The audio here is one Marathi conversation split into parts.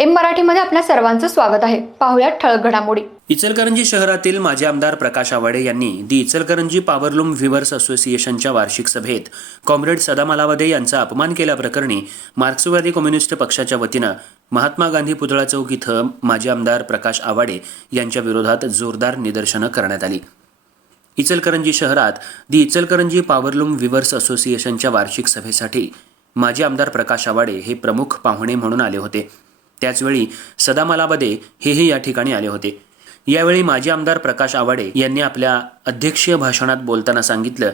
एम मराठीमध्ये आपल्या सर्वांचं स्वागत आहे. पाहुयात ठळक घडामोडी. इचलकरंजी शहरातील माजी आमदार प्रकाश आवाडे यांनी दी इचलकरंजी पॉवरलूम व्हिवर्स असोसिएशनच्या वार्षिक सभेत कॉम्रेड सदाम अलावदे यांचा अपमान केल्याप्रकरणी मार्क्सवादी कम्युनिस्ट पक्षाच्या वतीनं महात्मा गांधी पुतळा चौक इथं माजी आमदार प्रकाश आवाडे यांच्या विरोधात जोरदार निदर्शनं करण्यात आली. इचलकरंजी शहरात दी इचलकरंजी पॉवरलूम व्हिवर्स असोसिएशनच्या वार्षिक सभेसाठी माजी आमदार प्रकाश आवाडे हे प्रमुख पाहुणे म्हणून आले होते. त्याचवेळी सदाम हेही या ठिकाणी आले होते. यावेळी माजी आमदार प्रकाश आवाडे यांनी आपल्या अध्यक्षीय भाषणात बोलताना सांगितलं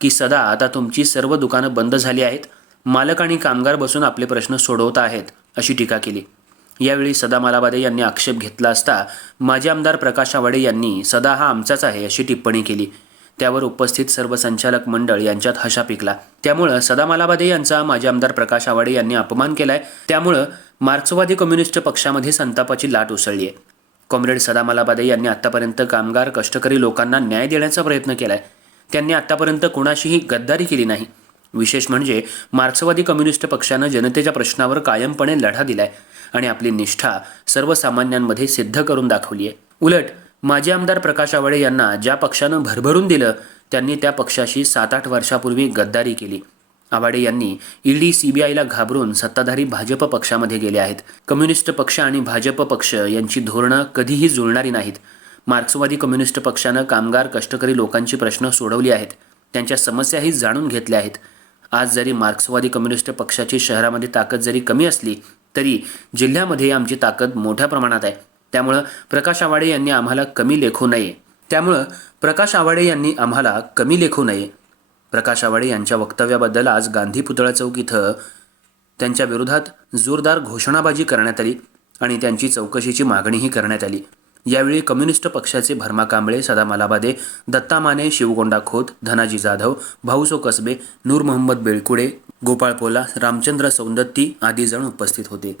की सदा आता तुमची सर्व दुकानं बंद झाली आहेत. मालक आणि कामगार बसून आपले प्रश्न सोडवत आहेत अशी टीका केली. यावेळी सदा मालाबादे यांनी आक्षेप घेतला असता माजी आमदार प्रकाश आवाडे यांनी सदा हा आमचाच आहे अशी टिप्पणी केली. त्यावर उपस्थित सर्व संचालक मंडळ यांच्यात हशा पिकला. त्यामुळं सदा मालाबादे यांचा माजी आमदार प्रकाश आवाडे यांनी अपमान केलाय. त्यामुळं मार्क्सवादी कम्युनिस्ट पक्षामध्ये संतापाची लाट उसळली आहे. कॉम्रेड सदामालाबादे यांनी आतापर्यंत कामगार कष्टकरी लोकांना न्याय देण्याचा प्रयत्न केलाय. त्यांनी आतापर्यंत कुणाशीही गद्दारी केली नाही. विशेष म्हणजे मार्क्सवादी कम्युनिस्ट पक्षानं जनतेच्या प्रश्नावर कायमपणे लढा दिलाय आणि आपली निष्ठा सर्वसामान्यांमध्ये सिद्ध करून दाखवली आहे उलट माजी आमदार प्रकाश आवाडे यांना ज्या पक्षानं भरभरून दिलं त्यांनी त्या पक्षाशी सात आठ वर्षापूर्वी गद्दारी केली. आवाडे यांनी ईडी सीबीआयला घाबरून सत्ताधारी भाजप पक्षामध्ये गेले आहेत. कम्युनिस्ट पक्ष आणि भाजप पक्ष यांची धोरणं कधीही जुळणारी नाहीत. मार्क्सवादी कम्युनिस्ट पक्षानं कामगार कष्टकरी लोकांची प्रश्न सोडवली आहेत. त्यांच्या समस्याही जाणून घेतल्या आहेत. आज जरी मार्क्सवादी कम्युनिस्ट पक्षाची शहरामध्ये ताकद जरी कमी असली तरी जिल्ह्यामध्ये आमची ताकद मोठ्या प्रमाणात आहे. त्यामुळं प्रकाश आवाडे यांनी आम्हाला कमी लेखू नये. त्यामुळं प्रकाश आवाडे यांनी आम्हाला कमी लेखू नये. प्रकाश आवाडे यांच्या वक्तव्याबद्दल आज गांधी पुतळा चौक इथं त्यांच्या विरोधात जोरदार घोषणाबाजी करण्यात आली आणि त्यांची चौकशीची मागणीही करण्यात आली. यावेळी कम्युनिस्ट पक्षाचे भरमा कांबळे सदा मलाबादे दत्ता माने शिवगोंडा खोत धनाजी जाधव भाऊसो कसबे नूर मोहम्मद बेळकुडे गोपाळ पोला रामचंद्र सौंदत्ती आदी जण उपस्थित होते.